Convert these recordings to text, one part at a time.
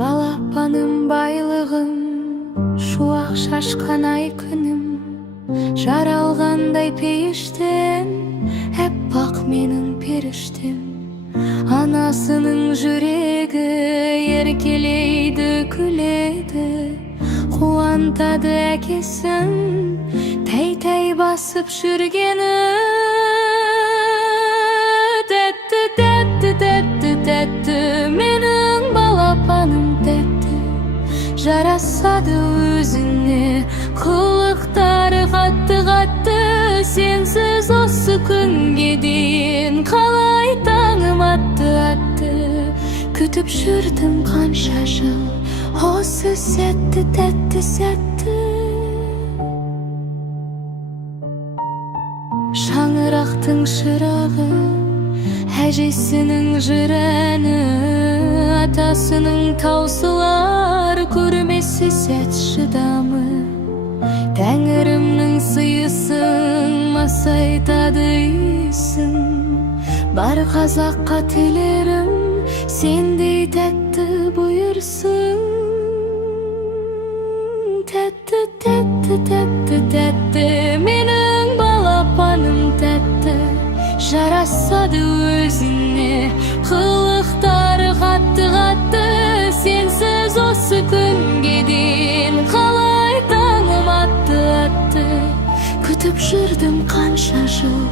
Балапаным байлығым, шуақ шашқан ай күнім, жаралғандай пейіштен, әппақ менің періштем. Анасының жүрегі еркелейді, күледі, қуантады әкесін, тәй-тәй басып жүргені. Тәтті, тәтті, тәтті, тәтті, менің балапаным тәтті. Жарасады өзіне, қылықтары қатты-қатты. Сенсіз осы күнге дейін қалай таңым атты. Күтіп жүрдім қанша жыл, осы сәтті, тәтті сәтті. Шаңырақтың шырағы, әжесінің жыр әні, атасының таусылар көрмесі сәт шыдамы. Тәңірімнің сыйысын масайтады иісін. Бар қазаққа тілерім, сендей тәтті бұйырсын. Тәтті, тәтті, тәтті, тәтті, менің балапаным тәтті. Жарасады өзіне, қылықтары қатты-қатты. Сенсіз осы күнге дейін қалай таңым атты. Күтіп жүрдім қанша жыл,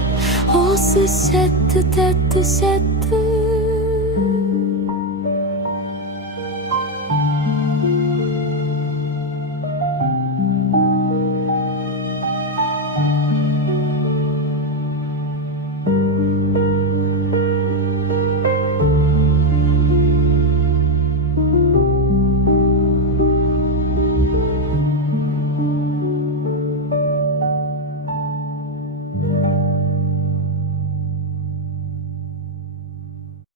осы сәтті, тәтті сәтті.